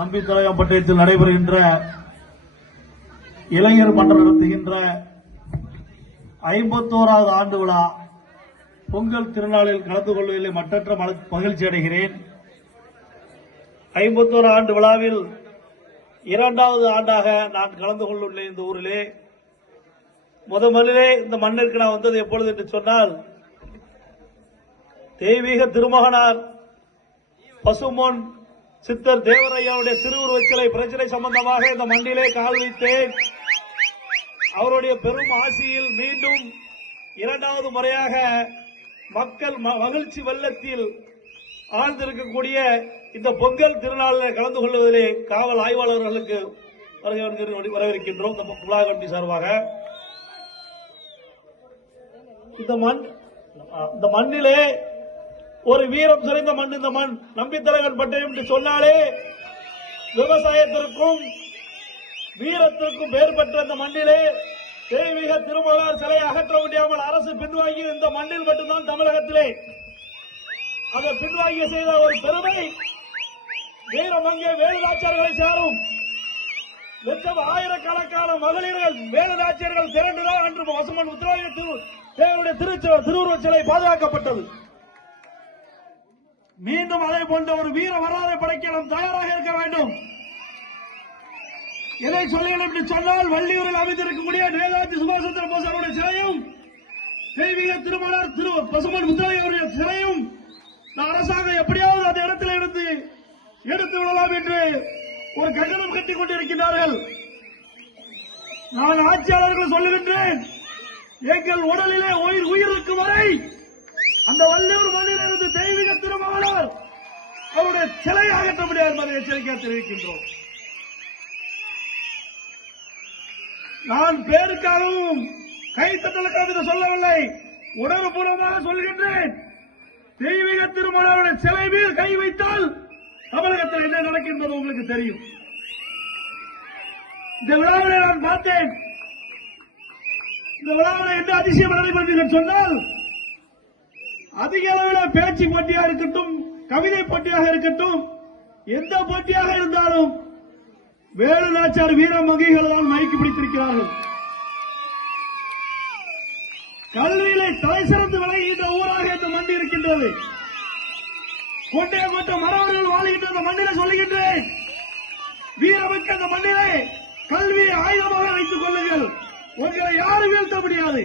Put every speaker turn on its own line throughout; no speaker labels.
நம்பித்தலையாம்பட்டினத்தில் நடைபெறுகின்ற இளைஞர் மன்றம் நடத்துகின்ற ஐம்பத்தோராவது ஆண்டு விழா பொங்கல் திருநாளில் கலந்து கொள்வதில் மற்ற மகிழ்ச்சி அடைகிறேன் ஐம்பத்தோரு ஆண்டு விழாவில் இரண்டாவது ஆண்டாக நான் கலந்து கொண்டுள்ளேன் இந்த ஊரிலே முத முதலிலே இந்த மண்ணிற்கு நான் வந்தது எப்பொழுது என்று சொன்னால் தெய்வீக திருமகனார் பசுமொன் சித்தர் தேவரையாவுடைய திருவுருவ சிலை பிரச்சனை சம்பந்தமாக இந்த மண்டிலே கால் வைத்தேன் அவருடைய பெரும் ஆசியில் மீண்டும் இரண்டாவது முறையாக மக்கள் மகிழ்ச்சி வெள்ளத்தில் ஆழ்ந்திருக்கக்கூடிய இந்த பொங்கல் திருநாளில் கலந்து கொள்வதிலே காவல் ஆய்வாளர்களுக்கு வரவேற்கின்றோம் நம்ம குலா கமிட்டி சார்பாக இந்த மண் இந்த மண்ணிலே ஒரு வீரம் சிறந்த மண் இந்த மண் நம்பித்தரகன் பட்டயம் என்று சொன்னாலே விவசாயத்திற்கும் வீரத்திற்கும் பெற்ற அந்த மண்ணிலே தெய்வீக திருமலர் சிலை அகற்ற முடியாமல் அரசு பின்வாங்கி இந்த மண்ணில் மட்டும்தான் தமிழகத்திலே அதை பின்வாங்கி செய்த ஒரு பெருமை வீரம் அங்கே வேலுதாச்சியர்களை சேரும் லட்சம் ஆயிரக்கணக்கான மகளிர்கள் வேலுதாச்சியர்கள் திரண்டுதான் அன்று வசமன் உத்தரவாதத்தில் தேவனுடைய திருவுருவச் சிலை பாதுகாக்கப்பட்டது மீண்டும் அதை போன்ற ஒரு வீர வரலாறு நாம் தயாராக இருக்க வேண்டும் எதை சொல்ல என்று சொன்னால் வள்ளியூரில் அமைந்திருக்கக்கூடிய நேதாஜி சுபாஷ் சந்திர போஸ் அவருடைய சிலையும் தெய்வீக திருமணர் திரு பசுமன் முத்தாய் அவருடைய சிலையும் அரசாங்கம் எப்படியாவது அந்த இடத்தில் இருந்து எடுத்து விடலாம் என்று ஒரு கண்டனம் கட்டிக் கொண்டிருக்கிறார்கள் நான் ஆட்சியாளர்கள் சொல்லுகின்றேன் எங்கள் உடலிலே உயிர் உயிருக்கு வரை அந்த வள்ளியூர் இருந்து தெய்வீக திருமணம் அவருடைய சிலை அகற்ற முடியாது என்பதை எச்சரிக்கையாக தெரிவிக்கின்றோம் நான் பேருக்காகவும் கைத்தட்டலுக்காக இதை சொல்லவில்லை பூர்வமாக சொல்கின்றேன் தெய்வீக திருமண சிலை மீது கை வைத்தால் தமிழகத்தில் என்ன நடக்கின்றது உங்களுக்கு தெரியும் இந்த விழாவினை நான் பார்த்தேன் இந்த விழாவில் எந்த அதிசயம் நடைபெறுவீர்கள் சொன்னால் அதிக அளவில் பேச்சு போட்டியா இருக்கட்டும் கவிதை போட்டியாக இருக்கட்டும் எந்த போட்டியாக இருந்தாலும் வேலு நாச்சார் வீர மகிகள் தான் மயக்கி பிடித்திருக்கிறார்கள் கல்வியில தலை சிறந்து இந்த ஊராக இந்த மண்டி இருக்கின்றது கோட்டைய கோட்ட மரவர்கள் வாழ்கின்ற அந்த மண்ணில சொல்லுகின்றேன் வீரமிக்க அந்த மண்ணிலே கல்வியை ஆயுதமாக வைத்துக் கொள்ளுங்கள் உங்களை யாரும் வீழ்த்த முடியாது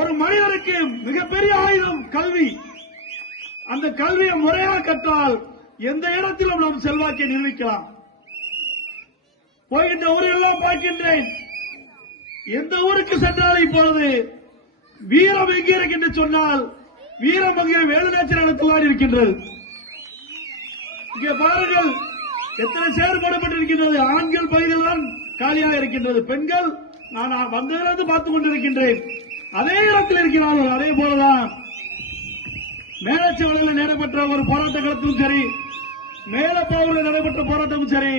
ஒரு மனிதனுக்கு மிகப்பெரிய ஆயுதம் கல்வி அந்த கல்வியை முறையாக கற்றால் எந்த இடத்திலும் நாம் செல்வாக்கை நிரூபிக்கலாம் போகின்ற ஊரெல்லாம் பார்க்கின்றேன் எந்த ஊருக்கு சென்றால் இப்பொழுது வீரம் எங்கே இருக்கின்ற சொன்னால் வீரம் அங்கே வேலுநாச்சர் இடத்தில்தான் இருக்கின்றது இங்கே பாருங்கள் எத்தனை இருக்கின்றது ஆண்கள் பகுதியில் தான் காலியாக இருக்கின்றது பெண்கள் நான் வந்ததிலிருந்து பார்த்துக் கொண்டிருக்கின்றேன் அதே இடத்தில் இருக்கிறார்கள் அதே போலதான் மேலச்சவளையில் நடைபெற்ற ஒரு போராட்ட களத்திலும் சரி மேலப்பாவூரில் நடைபெற்ற போராட்டமும் சரி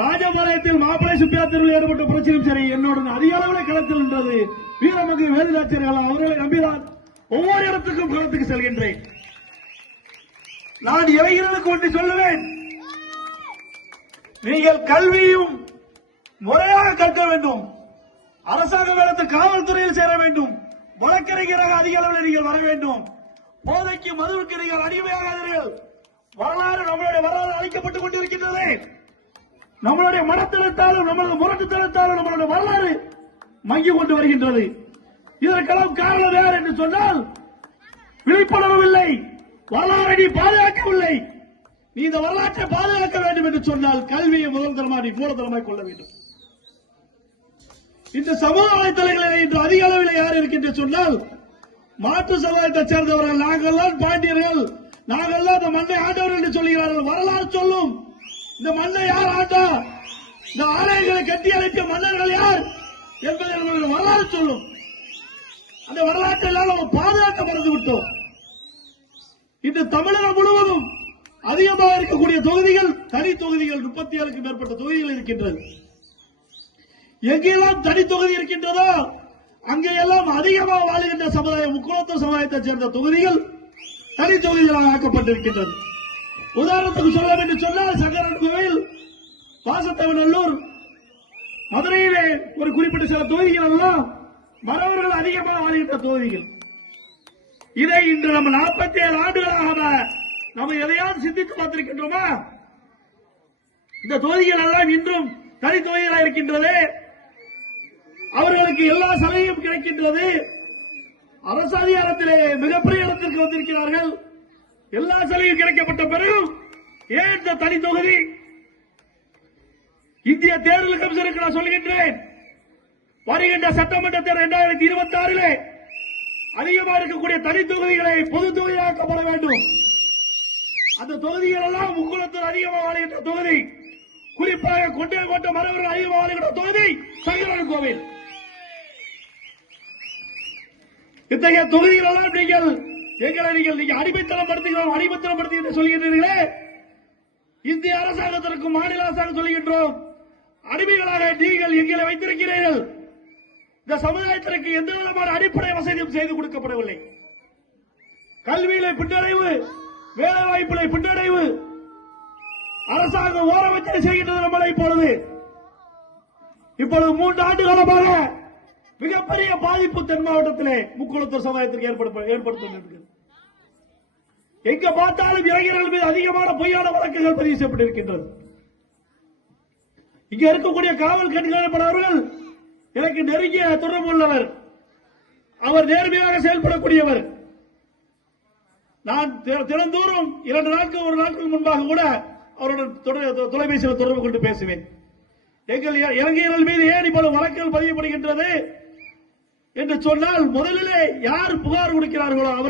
ராஜபாளையத்தில் மாப்பிளை சுப்பியா தெருவில் ஏற்பட்ட பிரச்சனையும் சரி என்னோட அதிக அளவில் களத்தில் நின்றது வீரமங்கு வேலுதாச்சர்கள் அவர்களை நம்பிதான் ஒவ்வொரு இடத்துக்கும் களத்துக்கு செல்கின்றேன் நான் இளைஞர்களுக்கு ஒன்று சொல்லுவேன் நீங்கள் கல்வியும் முறையாக கற்க வேண்டும் அரசாங்க வேலத்து காவல்துறையில் சேர வேண்டும் வழக்கறிஞராக அதிக அளவில் நீங்கள் வர வேண்டும் போதைக்கு மதுவுக்கு நீங்கள் அடிமையாகாதீர்கள் வரலாறு நம்மளுடைய வரலாறு அழிக்கப்பட்டுக் கொண்டிருக்கின்றது நம்மளுடைய மனத்தினத்தாலும் நம்மளது முரட்டுத்தனத்தாலும் நம்மளுடைய வரலாறு மங்கி கொண்டு வருகின்றது இதற்கெல்லாம் காரணம் யார் என்று சொன்னால் விழிப்புணர்வு இல்லை வரலாறு நீ பாதுகாக்கவில்லை நீ இந்த வரலாற்றை பாதுகாக்க வேண்டும் என்று சொன்னால் கல்வியை முதல் தரமாக நீ மூலதனமாய் கொள்ள வேண்டும் இந்த சமூக வலைத்தளங்களில் இன்று அதிக அளவில் யார் இருக்கின்ற சொன்னால் மாற்று சமுதாயத்தை சேர்ந்தவர்கள் நாங்கள்லாம் பாண்டியர்கள் நாங்கள்லாம் இந்த மண்ணை ஆண்டவர் என்று சொல்கிறார்கள் வரலாறு சொல்லும் இந்த மண்ணை யார் ஆண்டா இந்த ஆலயங்களை கட்டி அழைக்க மன்னர்கள் யார் என்பதை வரலாறு சொல்லும் அந்த வரலாற்றை எல்லாம் நம்ம பாதுகாக்க மறந்து விட்டோம் இன்று தமிழகம் முழுவதும் அதிகமாக இருக்கக்கூடிய தொகுதிகள் தனி தொகுதிகள் முப்பத்தி ஏழுக்கும் மேற்பட்ட தொகுதிகள் இருக்கின்றது எங்கெல்லாம் தனி தொகுதி இருக்கின்றதோ அங்கெல்லாம் அதிகமாக வாழ்கின்ற சமுதாய முக்குளத்துவ சமுதாயத்தை சேர்ந்த தொகுதிகள் தனி தொகுதிகளாக ஆக்கப்பட்டிருக்கின்றது உதாரணத்துக்கு சொல்ல வேண்டும் சொன்னால் சங்கரன் கோவில் வாசத்தவநல்லூர் மதுரையிலே ஒரு குறிப்பிட்ட சில தொகுதிகள் எல்லாம் மறவர்கள் அதிகமாக வாழ்கின்ற தொகுதிகள் இதை இன்று நம்ம நாற்பத்தி ஏழு ஆண்டுகளாக நம்ம எதையாவது சிந்தித்து பார்த்திருக்கின்றோமா இந்த தொகுதிகள் எல்லாம் இன்றும் தனி தொகுதிகளாக இருக்கின்றது அவர்களுக்கு எல்லா சலுகையும் கிடைக்கின்றது அரசு அதிகாரத்திலே மிகப்பெரிய இடத்திற்கு வந்திருக்கிறார்கள் எல்லா சலுகையும் கிடைக்கப்பட்ட பிறகும் ஏன் இந்த தனி தொகுதி இந்திய தேர்தல் கமிஷனுக்கு நான் சொல்கின்றேன் வருகின்ற சட்டமன்ற தேர்தல் இரண்டாயிரத்தி இருபத்தி ஆறிலே அதிகமாக இருக்கக்கூடிய தனி தொகுதிகளை பொது தொகுதியாக்கப்பட வேண்டும் அந்த தொகுதிகள் எல்லாம் முக்குளத்தில் அதிகமாக வாழ்கின்ற தொகுதி குறிப்பாக கொண்டே கோட்டை மரபர்கள் அதிகமாக வாழ்கின்ற தொகுதி சங்கரன் கோவில் இத்தகைய தொகுதிகளெல்லாம் நீங்கள் எங்களை நீங்கள் நீங்க அடிமைத்தனப்படுத்துகிறோம் அடிமைத்தனப்படுத்துகிறோம் சொல்கின்றீர்களே இந்திய அரசாங்கத்திற்கும் மாநில அரசாங்கம் சொல்கின்றோம் அடிமைகளாக நீங்கள் எங்களை வைத்திருக்கிறீர்கள் இந்த சமுதாயத்திற்கு எந்த விதமான அடிப்படை வசதியும் செய்து கொடுக்கப்படவில்லை கல்வியில பின்னடைவு வேலை வாய்ப்புல பின்னடைவு அரசாங்கம் ஓர செய்கின்றது நம்மளை இப்பொழுது இப்பொழுது மூன்று ஆண்டு காலமாக மிகப்பெரிய பாதிப்பு தென் மாவட்டத்திலே முக்குளத்து சமுதாயத்திற்கு ஏற்படுத்த எங்க பார்த்தாலும் இளைஞர்கள் மீது அதிகமான பொய்யான வழக்குகள் பதிவு செய்யப்பட்டிருக்கின்றது இங்க இருக்கக்கூடிய காவல் கண்காணிப்பாளர்கள் எனக்கு நெருங்கிய தொடர்பு உள்ளவர் அவர் நேர்மையாக செயல்படக்கூடியவர் நான் தினந்தோறும் இரண்டு நாட்கள் ஒரு நாட்கள் முன்பாக கூட அவருடன் தொலைபேசியில் தொடர்பு கொண்டு பேசுவேன் எங்கள் இளைஞர்கள் மீது ஏன் இப்போது வழக்குகள் பதிவுபடுகின்றது என்று சொன்னால் முதலிலே யார் புகார் கொடுக்கிறார்களோ அவர்